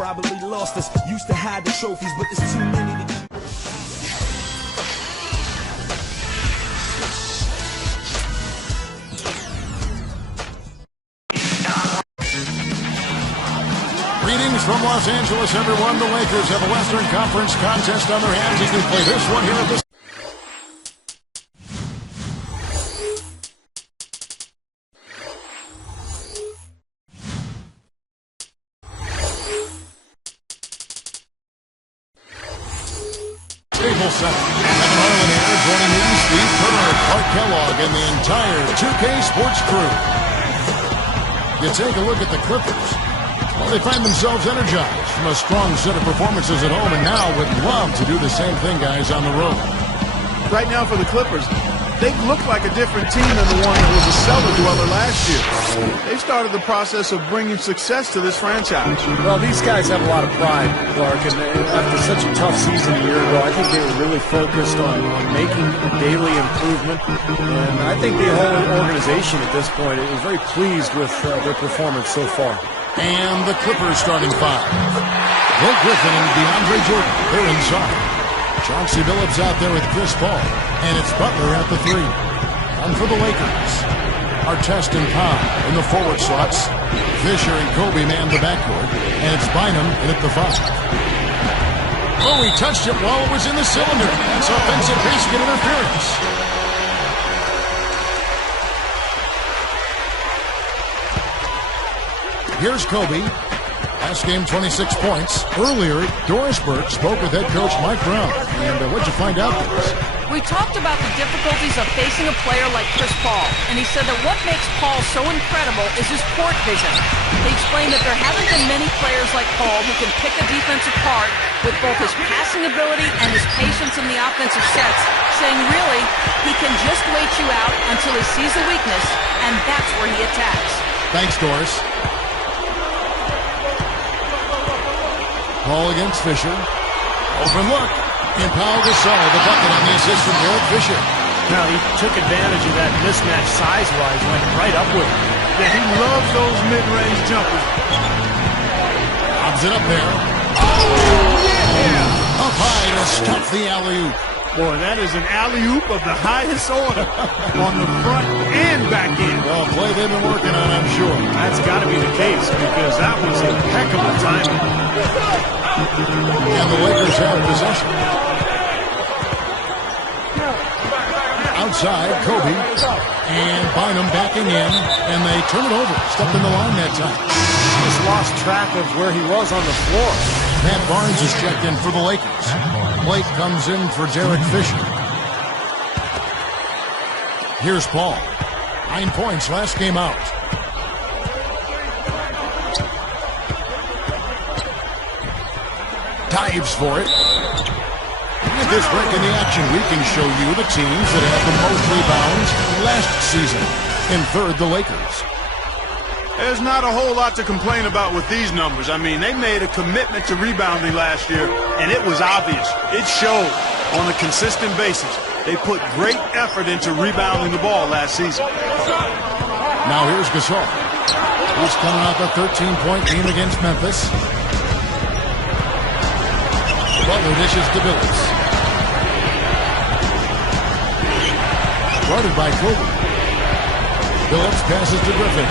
probably lost us. Used to hide the trophies, but there's too many to... Greetings from Los Angeles, everyone. The Lakers have a Western Conference contest on their hands as they play this one here at the... Staples Center. Kevin Harlan here, joining me, Steve Kerr, Clark Kellogg, and the entire 2K Sports crew. You take a look at the Clippers. Well, they find themselves energized from a strong set of performances at home, and now would love to do the same thing, guys, on the road. Right now for the Clippers, they look like a different team than the one that was a cellar dweller last year. They started the process of bringing success to this franchise. Well, these guys have a lot of pride, Clark, and after such a tough season a year ago, I think they were really focused on making daily improvement, and I think the whole organization at this point is very pleased with their performance so far. And the Clippers starting five. Blake Griffin and DeAndre Jordan, they're inside. Chauncey Billups out there with Chris Paul. And it's Butler at the three. And for the Lakers, Artest and Cobb in the forward slots. Fisher and Kobe man the backcourt. And it's Bynum in at the five. Oh, he touched it while it was in the cylinder. That's offensive basket interference. Here's Kobe. Last game, 26 points. Earlier, Doris Burke spoke with head coach Mike Brown. And what'd you find out, Doris? We talked about the difficulties of facing a player like Chris Paul, and he said that what makes Paul so incredible is his court vision. He explained that there haven't been many players like Paul who can pick a defense apart with both his passing ability and his patience in the offensive sets, saying really, he can just wait you out until he sees a weakness, and that's where he attacks. Thanks, Doris. Paul against Fisher. Open look. And Paul Gasol, the bucket on the assist from Derek Fisher. Now, he took advantage of that mismatch size-wise, went right up with it. Yeah, he loves those mid-range jumpers. Lobs it up there. Oh, yeah! Up high to stop the alley-oop. Boy, that is an alley-oop of the highest order on the front and back end. Well, play they've been working on, I'm sure. That's got to be the case because that was impeccable timing. And the Lakers have possession. Outside, Kobe and Bynum backing in, and they turn it over. Stepped in the line that time. Just lost track of where he was on the floor. Matt Barnes is checked in for the Lakers. Blake comes in for Derek Fisher. Here's Paul. 9 points last game out. Dives for it. At this break in the action, we can show you the teams that had the most rebounds last season. In third, the Lakers. There's not a whole lot to complain about with these numbers. I mean, they made a commitment to rebounding last year, and it was obvious. It showed on a consistent basis. They put great effort into rebounding the ball last season. Now here's Gasol. He's coming off a 13-point game against Memphis. Butler dishes to Billups. Guarded by Kobe. Billups passes to Griffin.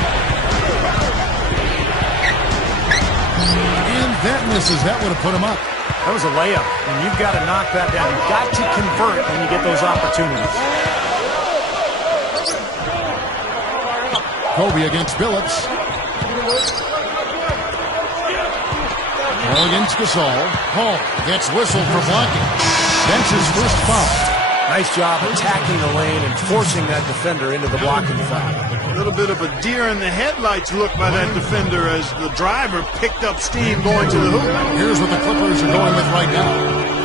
And that misses. That would have put him up. That was a layup, and you've got to knock that down. You've got to convert when you get those opportunities. Kobe against Billups. Paul against Gasol. Paul gets whistled for blocking. That's his first foul. Nice job attacking the lane and forcing that defender into the blocking foul. A little bit of a deer in the headlights look by that defender as the driver picked up steam going to the hoop. Here's what the Clippers are going with right now.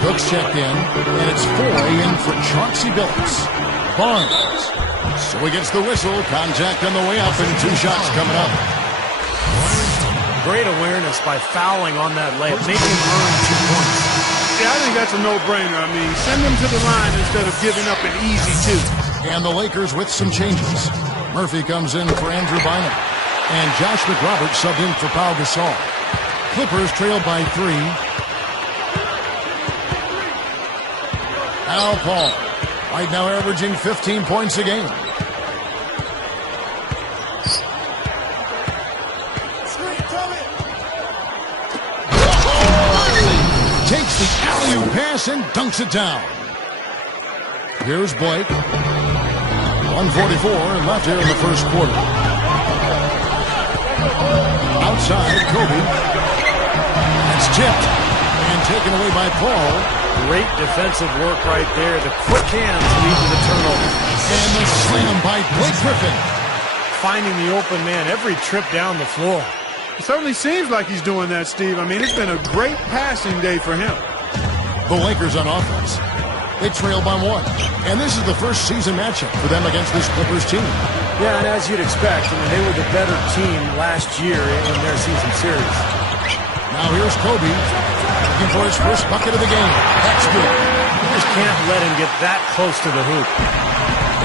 Cook's checked in, and it's Foy in for Chauncey Billups. Barnes. So he gets the whistle. Contact on the way up, and 2 shots coming up. Great awareness by fouling on that layup, making him earn 2 points. Yeah, I think that's a no-brainer. I mean, send them to the line instead of giving up an easy 2. And the Lakers with some changes. Murphy comes in for Andrew Bynum. And Josh McRoberts subbed in for Pau Gasol. Clippers trail by 3. Al Paul, right now averaging 15 points a game. Takes the alley-oop pass and dunks it down. Here's Blake. 1:44 left here in the first quarter. Outside, Kobe. That's tipped and taken away by Paul. Great defensive work right there. The quick hands lead to the turnover. And the slam by Blake Griffin. Finding the open man every trip down the floor. It certainly seems like he's doing that, Steve. I mean, it's been a great passing day for him. The Lakers on offense. They trail by 1. And this is the first season matchup for them against this Clippers team. Yeah, and as you'd expect, I mean, they were the better team last year in their season series. Now here's Kobe, looking for his first bucket of the game. That's good. You just can't let him get that close to the hoop.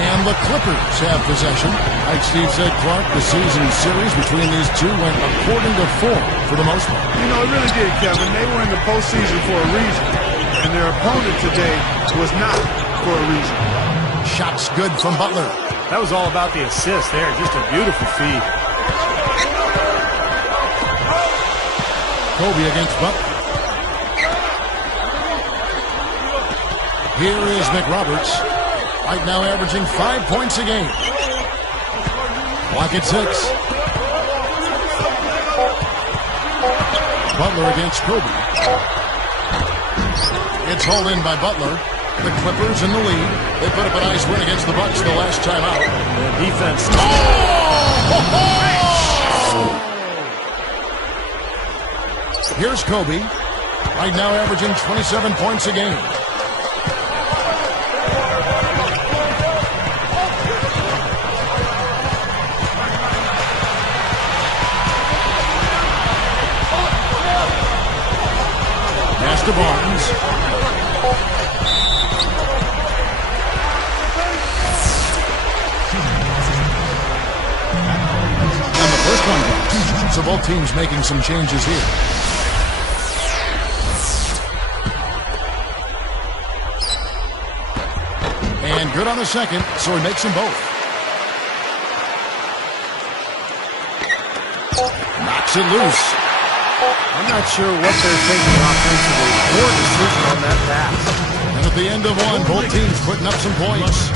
And the Clippers have possession. Like Steve said, Clark, the season series between these two went according to form for the most part. You know, it really did, Kevin. They were in the postseason for a reason. And their opponent today was not for a reason. Shots good from Butler. That was all about the assist there. Just a beautiful feed. Kobe against Butler. Here is McRoberts. Right now averaging 5 points a game. Clock at 6. Butler against Kobe. It's hauled in by Butler. The Clippers in the lead. They put up a nice win against the Bucks the last time out. The defense. Here's Kobe. Right now averaging 27 points a game. Pass to Barnes. And the first one goes. So both teams making some changes here. And good on the second, so he makes them both. Knocks it loose. I'm not sure what they're thinking offensively. Poor decision on that pass. And at the end of one, both teams putting up some points.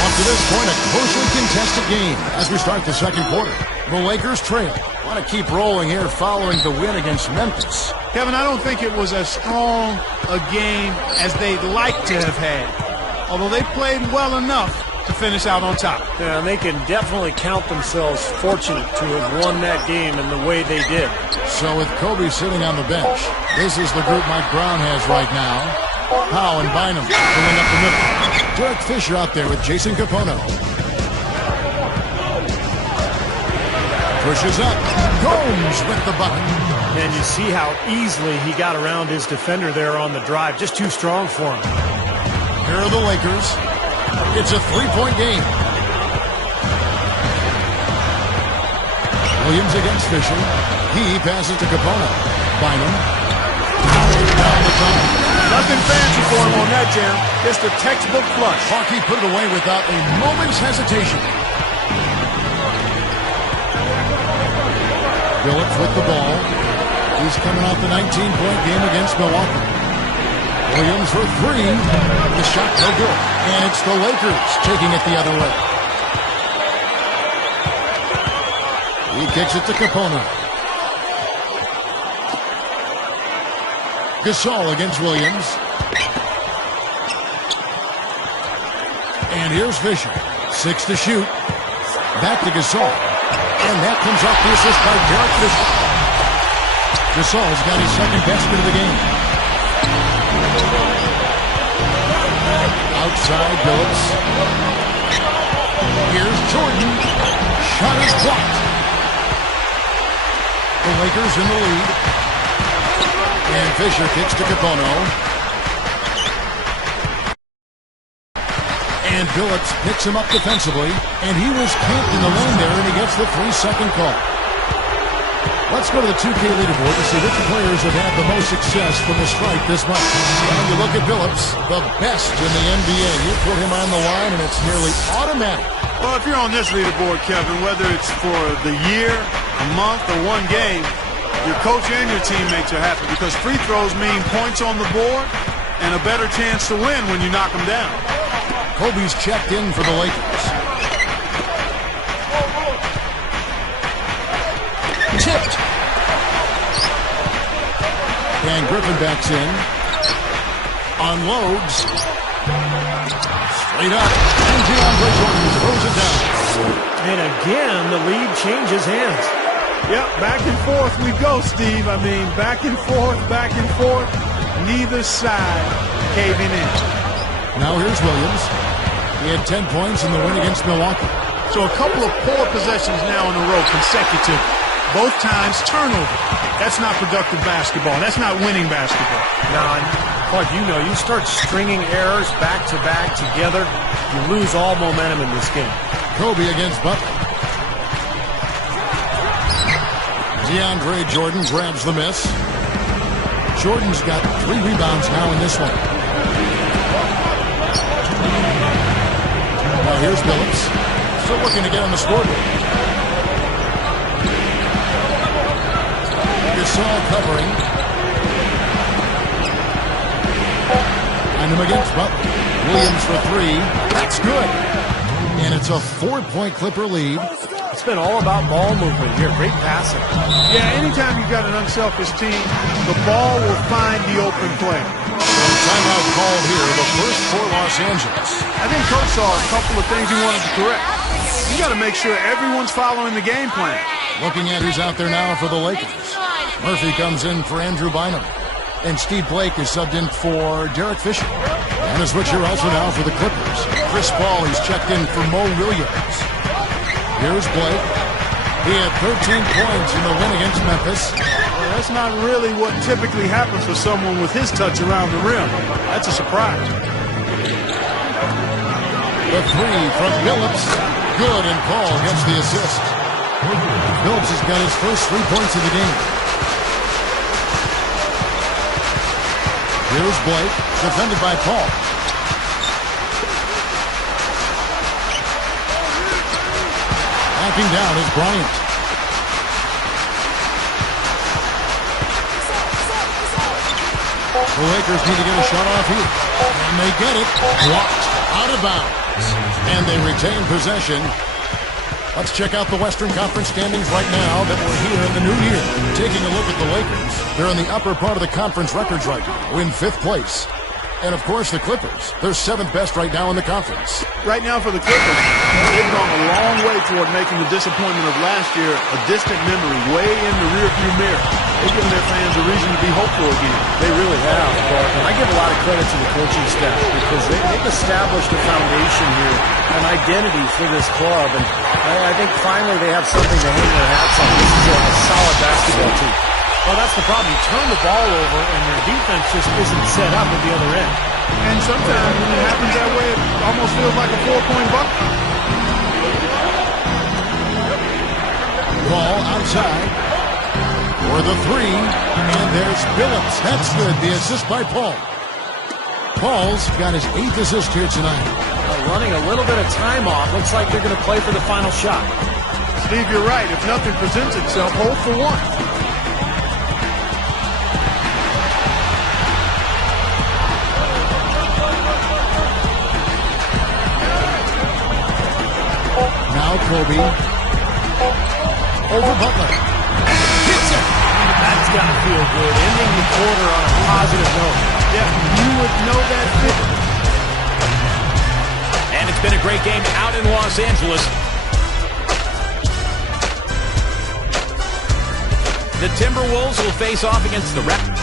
On to this point, a closely contested game as we start the second quarter. The Lakers trail. Want to keep rolling here following the win against Memphis. Kevin, I don't think it was as strong a game as they'd like to have had, although they played well enough to finish out on top. Yeah, and they can definitely count themselves fortunate to have won that game in the way they did. So with Kobe sitting on the bench, this is the group Mike Brown has right now. Howe and Bynum filling up the middle. Derek Fisher out there with Jason Capono. Pushes up. Gomes with the bucket. And you see how easily he got around his defender there on the drive. Just too strong for him. Here are the Lakers. It's a three-point game. Williams against Fisher. He passes to Capono. Bynum. Down the top. Nothing fancy for him on that jam. Just a textbook flush. Hockey put it away without a moment's hesitation. Billups with the ball. He's coming off the 19-point game against Milwaukee. Williams for three. The shot no good. And it's the Lakers taking it the other way. He kicks it to Capono. Gasol against Williams. And here's Fisher. 6 to shoot. Back to Gasol. And that comes off the assist by Derek Fisher. Gasol's got his second basket of the game. Outside Billups. Here's Jordan. Shot is blocked. The Lakers in the lead. And Fisher kicks to Capono. And Billups picks him up defensively, and he was camped in the lane there, and he gets the 3-second call. Let's go to the 2K leaderboard to see which players have had the most success from the strike this month. Well, you look at Billups, the best in the NBA. You put him on the line, and it's nearly automatic. Well, if you're on this leaderboard, Kevin, whether it's for the year, a month, or one game, your coach and your teammates are happy because free throws mean points on the board and a better chance to win when you knock them down. Kobe's checked in for the Lakers. Tipped. And Griffin backs in. Unloads. Straight up. And DeAndre Jordan throws it down. And again, the lead changes hands. Yep, back and forth we go, Steve. I mean, back and forth, neither side caving in. Now here's Williams. He had 10 points in the win against Milwaukee. So a couple of poor possessions now in a row, consecutive. Both times turnover. That's not productive basketball. That's not winning basketball. Now, Clark, you know, you start stringing errors back-to-back together, you lose all momentum in this game. Kobe against Butler. DeAndre Jordan grabs the miss. Jordan's got 3 rebounds now in this one. Now here's Billups. Still looking to get on the scoreboard. Gasol covering. And him against Butler. Williams for 3. That's good. And it's a 4-point Clipper lead. It's been all about ball movement here. Great passing. Yeah, anytime you've got an unselfish team, the ball will find the open player. Timeout called here, the first for Los Angeles. I think Coach saw a couple of things he wanted to correct. You got to make sure everyone's following the game plan. Looking at who's out there now for the Lakers. Murphy comes in for Andrew Bynum. And Steve Blake is subbed in for Derek Fisher. And a switcher also now for the Clippers. Chris Paul, he's checked in for Mo Williams. Here's Blake. He had 13 points in the win against Memphis. Well, that's not really what typically happens for someone with his touch around the rim. That's a surprise. The 3 from Billups. Good, and Paul gets the assist. Billups has got his first 3 points of the game. Here's Blake, defended by Paul. Backing down is Bryant. The Lakers need to get a shot off here. And they get it. Blocked. Out of bounds. And they retain possession. Let's check out the Western Conference standings right now that we're here in the new year. Taking a look at the Lakers. They're in the upper part of the conference records right now, in 5th place. And, of course, the Clippers. They're 7th best right now in the conference. Right now for the Clippers, they've gone a long way toward making the disappointment of last year a distant memory, way in the rearview mirror. They've given their fans a reason to be hopeful again. They really have, Clark. And I give a lot of credit to the coaching staff because they've established a foundation here, an identity for this club. And I think finally they have something to hang their hats on. This is a solid basketball team. Well, that's the problem. You turn the ball over, and their defense just isn't set up at the other end. And sometimes when it happens that way, it almost feels like a 4-point bucket. Ball outside for the 3, and there's Billups. That's good. The assist by Paul. Paul's got his 8th assist here tonight. Running a little bit of time off. Looks like they're going to play for the final shot. Steve, you're right. If nothing presents itself, hold for one. Now Kobe over Butler. Hits it. That's got to feel good. Ending the quarter on a positive note. Yeah, you would know that fit. And it's been a great game out in Los Angeles. The Timberwolves will face off against the Raptors.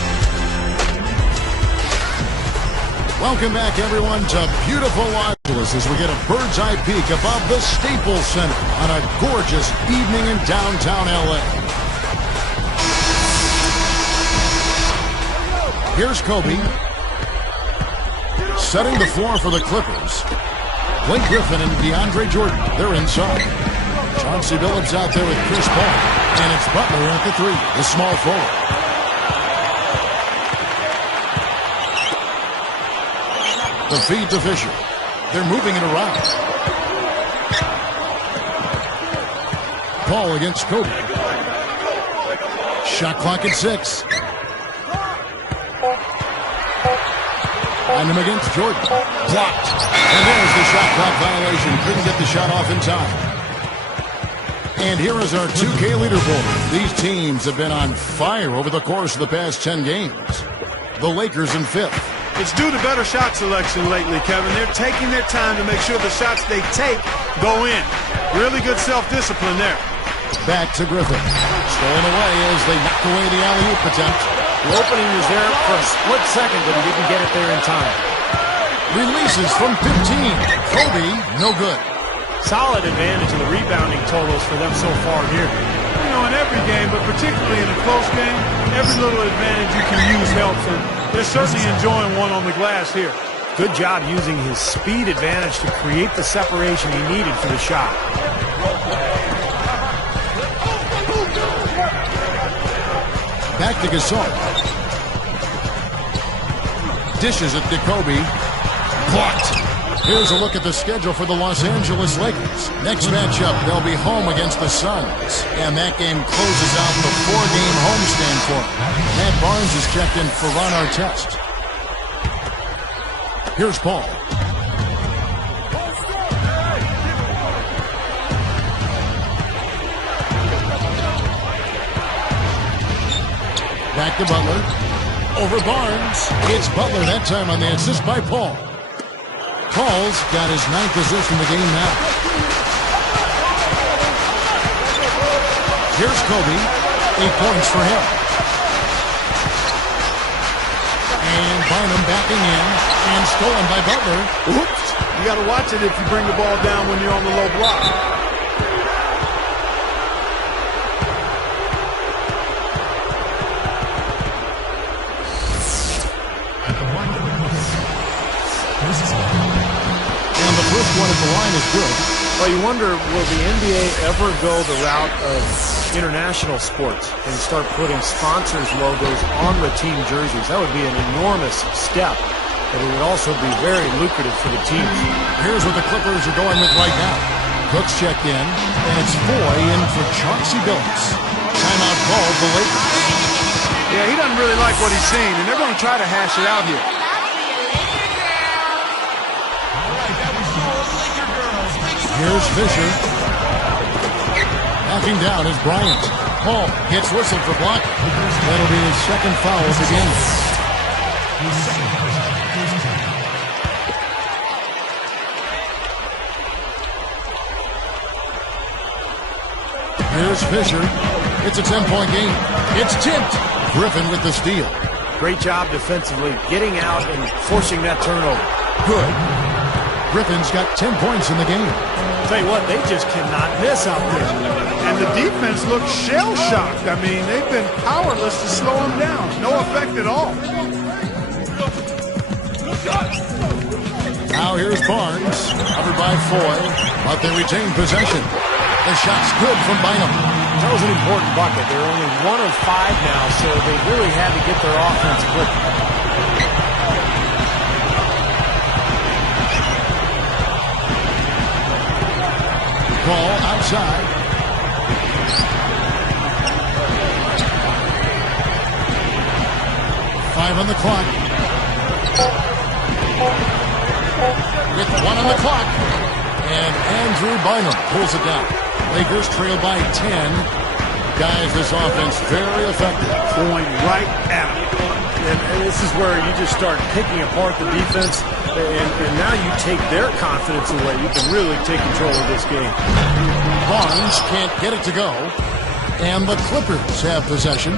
Welcome back, everyone, to beautiful Los Angeles as we get a bird's-eye peek above the Staples Center on a gorgeous evening in downtown L.A. Here's Kobe setting the floor for the Clippers. Blake Griffin and DeAndre Jordan, they're inside. Chauncey Billups out there with Chris Paul. And it's Butler at the 3, the small forward. The feed to Fisher. They're moving it around. Paul against Kobe. Shot clock at 6. And him against Jordan. Blocked. And there's the shot clock violation. Couldn't get the shot off in time. And here is our 2K leaderboard. These teams have been on fire over the course of the past 10 games. The Lakers in 5th. It's due to better shot selection lately, Kevin. They're taking their time to make sure the shots they take go in. Really good self-discipline there. Back to Griffin. Stolen away as they knock away the alley-oop attempt. The opening was there for a split second, but he didn't get it there in time. Releases from 15. Kobe, no good. Solid advantage in the rebounding totals for them so far here. You know, in every game, but particularly in a close game, every little advantage you can use helps, and they're certainly enjoying one on the glass here. Good job using his speed advantage to create the separation he needed for the shot. Back to Gasol. Dishes it to Kobe. Blocked. Here's a look at the schedule for the Los Angeles Lakers. Next matchup, they'll be home against the Suns. And that game closes out the 4-game homestand for them. Matt Barnes is checked in for Ron Artest. Here's Paul. Back to Butler. Over Barnes. It's Butler that time on the assist by Paul. Paul's got his 9th assist in the game now. Here's Kobe. 8 points for him. And Bynum backing in. And stolen by Butler. Oops. You got to watch it if you bring the ball down when you're on the low block. First one at the line is good. Well, you wonder, will the NBA ever go the route of international sports and start putting sponsors' logos on the team jerseys? That would be an enormous step, but it would also be very lucrative for the teams. Here's what the Clippers are going with right now. Cook's checked in, and it's Foy in for Chauncey Billups. Timeout called the Lakers. Yeah, he doesn't really like what he's seen, and they're going to try to hash it out here. Here's Fisher. Knocking down is Bryant. Paul gets whistled for blocking. That'll be his 2nd foul of the game. Here's Fisher. It's a 10-point game. It's tipped. Griffin with the steal. Great job defensively, getting out and forcing that turnover. Good. Griffin's got 10 points in the game. Tell you what, they just cannot miss out there. And the defense looks shell-shocked. I mean, they've been powerless to slow them down. No effect at all. Now here's Barnes, covered by Foy, but they retain possession. The shot's good from Bynum. That was an important bucket. They're only 1 of 5 now, so they really had to get their offense quick. Ball outside. Five on the clock. With 1 on the clock. And Andrew Bynum pulls it down. Lakers trail by 10. Guys, this offense very effective. Going right at him. And this is where you just start picking apart the defense, and now you take their confidence away. You can really take control of this game. Barnes can't get it to go, and the Clippers have possession.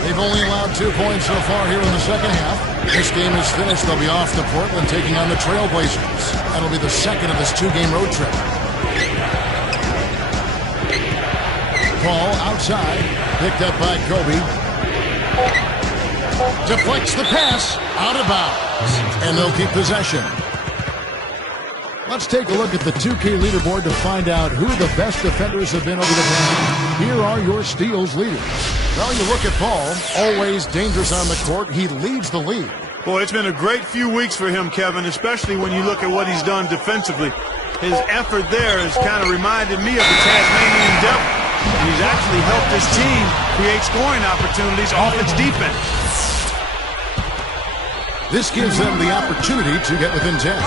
They've only allowed 2 points so far here in the second half. This game is finished. They'll be off to Portland, taking on the Trailblazers. That'll be the second of this 2-game road trip. Ball outside, picked up by Kobe. Deflects the pass, out of bounds, and they'll keep possession. Let's take a look at the 2K leaderboard to find out who the best defenders have been over the time. Here are your steals leaders. Well, you look at Paul, always dangerous on the court. He leads the league. Boy, it's been a great few weeks for him, Kevin, especially when you look at what he's done defensively. His effort there has kind of reminded me of the Tasmanian Devil. And he's actually helped his team create scoring opportunities off its defense. This gives them the opportunity to get within 10.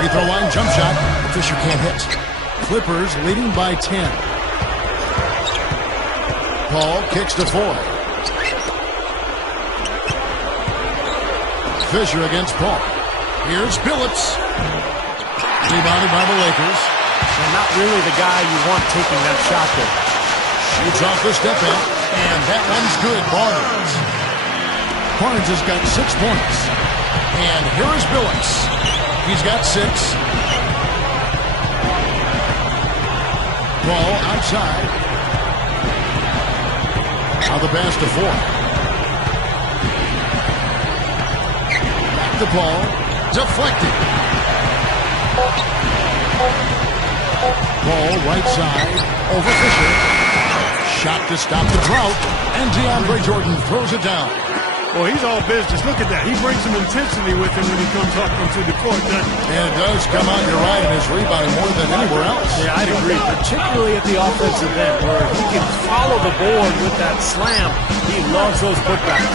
Free throw line jump shot. Fisher can't hit. Clippers leading by 10. Paul kicks to 4. Fisher against Paul. Here's Billups. Rebounded by the Lakers. And not really the guy you want taking that shot there. Shoots off the step back, and that one's good. Barnes. Barnes has got 6 points. And here is Billups. He's got 6. Ball outside. Now the pass to 4. Back to Paul. Deflected. Ball right side. Over Fisher. Shot to stop the drought. And DeAndre Jordan throws it down. Well, he's all business. Look at that. He brings some intensity with him when he comes up onto the court, doesn't he? And it does come out, you're right, in his rebounding more than anywhere else. Yeah, I'd agree, particularly at the offensive end where he can follow the board with that slam. He loves those putbacks.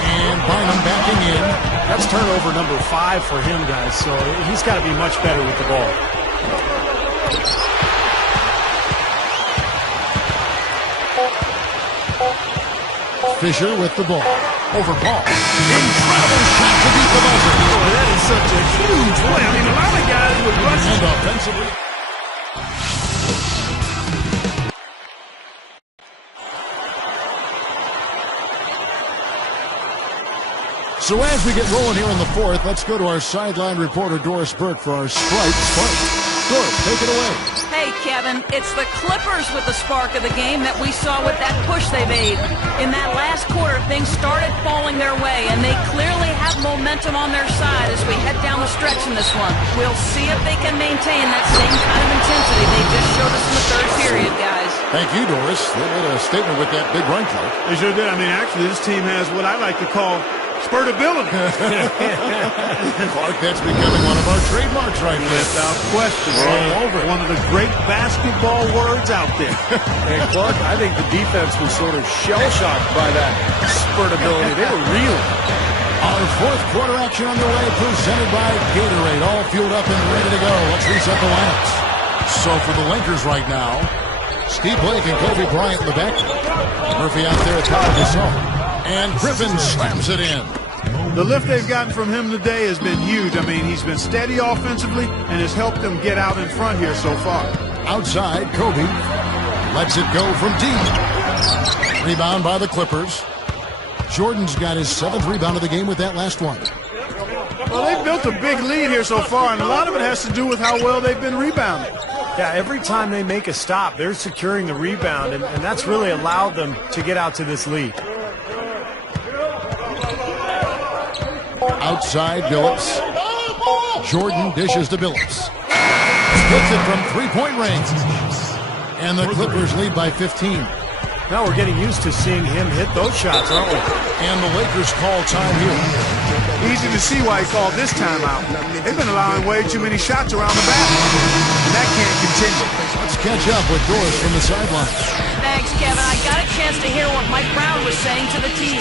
And Bynum backing in. That's turnover number 5 for him, guys, so he's got to be much better with the ball. Fisher with the ball. Over Paul. Incredible shot to beat the buzzer. Boy, that is such a huge play. I mean, a lot of guys would rush. And offensively. So as we get rolling here in the 4th, let's go to our sideline reporter, Doris Burke, for our Sprite Spark. Doris, take it away. Hey, Kevin, it's the Clippers with the spark of the game that we saw with that push they made. In that last quarter, things started falling their way, and they clearly have momentum on their side as we head down the stretch in this one. We'll see if they can maintain that same kind of intensity they just showed us in the 3rd period, guys. Thank you, Doris. They made a statement with that big run play. They sure did. I mean, actually, this team has what I like to call spurtability. Clark, that's becoming one of our trademarks right now. Without question. All over it. One of the great basketball words out there. And Clark, I think the defense was sort of shell-shocked by that spurtability. They were reeling. Our 4th quarter action underway, presented by Gatorade. All fueled up and ready to go. Let's reset the lineups. So for the Lakers right now, Steve Blake and Kobe Bryant in the backcourt. Murphy out there at top of the zone. And Griffin slams it in. The lift they've gotten from him today has been huge. I mean, he's been steady offensively and has helped them get out in front here so far. Outside, Kobe lets it go from deep. Rebound by the Clippers. Jordan's got his 7th rebound of the game with that last one. Well, they've built a big lead here so far, and a lot of it has to do with how well they've been rebounding. Yeah, every time they make a stop, they're securing the rebound, and that's really allowed them to get out to this lead. Outside, Billups. Jordan dishes to Billups. Splits it from 3-point range. And the Clippers lead by 15. Now we're getting used to seeing him hit those shots, aren't we? And the Lakers call time here. Easy to see why he called this timeout. They've been allowing way too many shots around the basket. And that can't continue. Let's catch up with Doris from the sideline. Thanks, Kevin. I got a chance to hear what Mike Brown was saying to the team.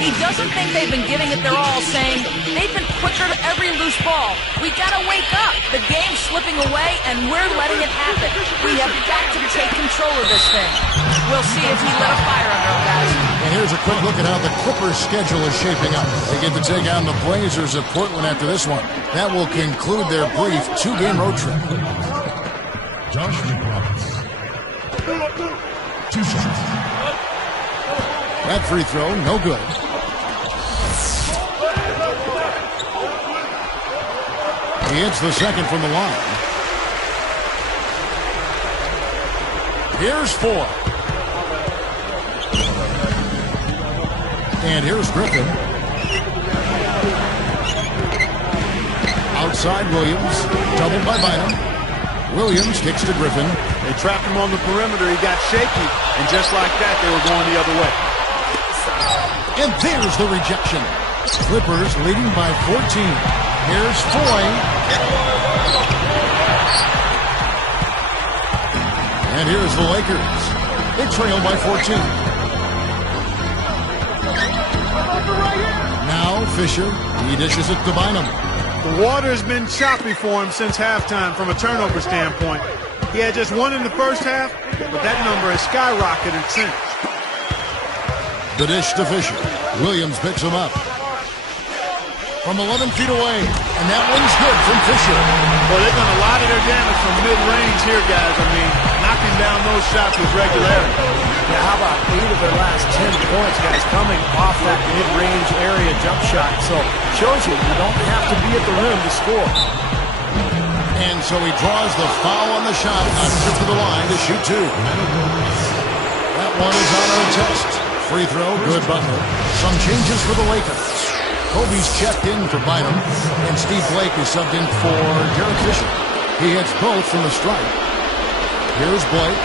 He doesn't think they've been giving it their all, saying they've been quicker to every loose ball. We got to wake up. The game's slipping away, and we're letting it happen. We have got to take control of this thing. We'll see if he lit a fire under them, guys. And here's a quick look at how the Clippers' schedule is shaping up. They get to take on the Blazers of Portland after this one. That will conclude their brief 2-game road trip. Josh McRoberts. 2 shots. That free throw, no good. He hits the second from the line. Here's 4. And here's Griffin. side, Williams. Doubled by Bynum. Williams kicks to Griffin. They trapped him on the perimeter. He got shaky, and just like that, they were going the other way. And there's the rejection. Clippers leading by 14. Here's Foy. And here's the Lakers. They trail by 14. Now Fisher. He dishes it to Bynum. The water has been choppy for him since halftime from a turnover standpoint. He had just one in the first half, but that number has skyrocketed since. The dish to Fisher. Williams picks him up. From 11 feet away, and that one's good from Fisher. Well, they've done a lot of their damage from mid-range here, guys. I mean, knocking down those shots with regularity. Yeah, how about 8 of their last 10 points, guys, coming off that mid-range area jump shot. So, shows you don't have to be at the rim to score. And so he draws the foul on the shot, knocks it to the line to shoot 2. That one is on our test. Free throw, good Butler. Some changes for the Lakers. Kobe's checked in for Bynum, and Steve Blake is subbed in for Derek Fisher. He hits both from the stripe. Here's Blake.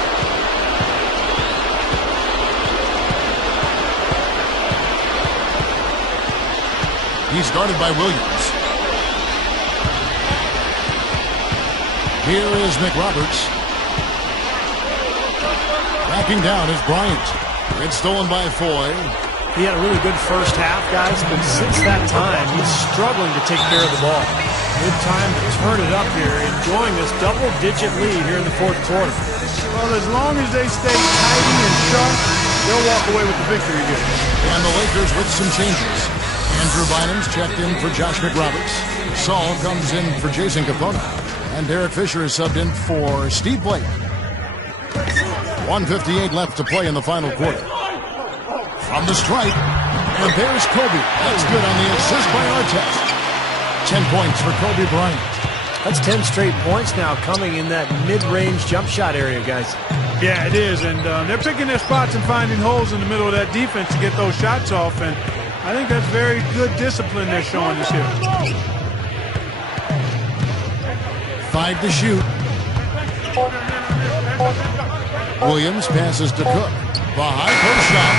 He's guarded by Williams. Here is McRoberts. Backing down is Bryant. It's stolen by Foy. He had a really good first half, guys, but since that time, he's struggling to take care of the ball. Good time to turn it up here, enjoying this double-digit lead here in the fourth quarter. Well, as long as they stay tidy and sharp, they'll walk away with the victory here. And the Lakers with some changes. Andrew Bynum's checked in for Josh McRoberts. Saul comes in for Jason Capone. And Derek Fisher is subbed in for Steve Blake. 1:58 left to play in the final quarter. From the stripe, and there's Kobe. That's good on the assist by Artest. 10 points for Kobe Bryant. That's 10 straight points now coming in that mid-range jump shot area, guys. Yeah, it is, and they're picking their spots and finding holes in the middle of that defense to get those shots off, and I think that's very good discipline they're showing this year. 5 to shoot. Williams passes to Cook. The high post shot,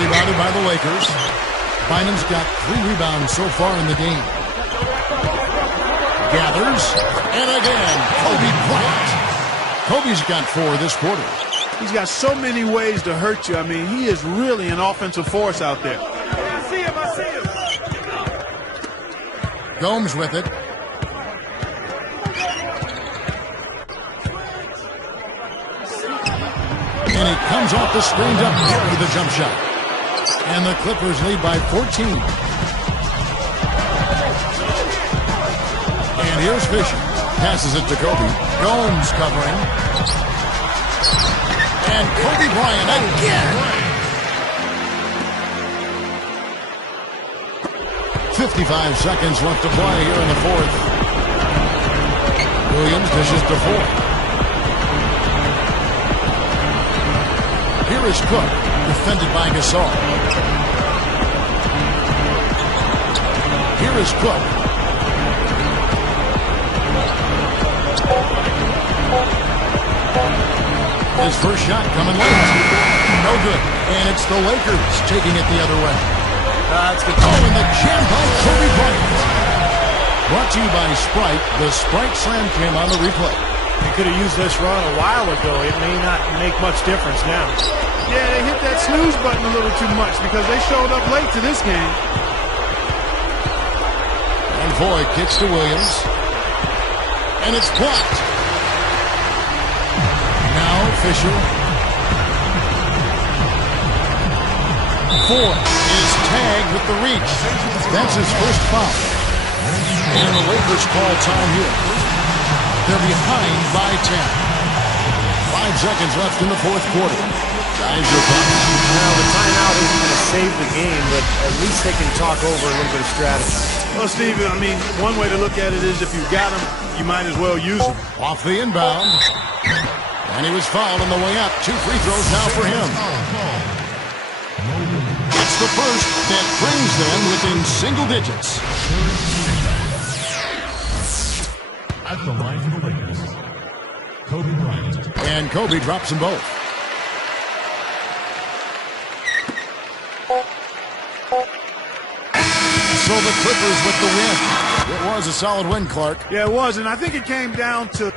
rebounded by the Lakers. Bynum's got 3 rebounds so far in the game. Gathers, and again, Kobe Bryant. Kobe's got 4 this quarter. He's got so many ways to hurt you. I mean, he is really an offensive force out there. I see him. Gomes with it. And he comes off the screen up here with a jump shot. And the Clippers lead by 14. And here's Fisher. Passes it to Kobe. Gomes covering. And Kobe Bryant again. 55 seconds left to play here in the fourth. Williams dishes to Foy. Here is Cook, defended by Gasol. Here is Cook. His first shot coming late. No good. And it's the Lakers taking it the other way. That's good. Oh, and the jam by Kobe Bryant. Brought to you by Sprite. The Sprite Slam Jam on the replay. They could have used this run a while ago. It may not make much difference now. Yeah, they hit that snooze button a little too much because they showed up late to this game. And Foy kicks to Williams. And it's blocked. Now Fisher. Foy is tagged with the reach. That's his first foul. And the Lakers call time here. They're behind by 10. 5 seconds left in the fourth quarter. Guys, your thoughts? Now, the timeout isn't going to save the game, but at least they can talk over a little bit of strategy. Well, Steve, I mean, one way to look at it is if you've got them, you might as well use them. Off the inbound. And he was fouled on the way up. 2 free throws now for him. It's the first that brings them within single digits. At the line for the Lakers, Kobe Bryant. And Kobe drops them both. So the Clippers with the win. It was a solid win, Clark. Yeah, it was, and I think it came down to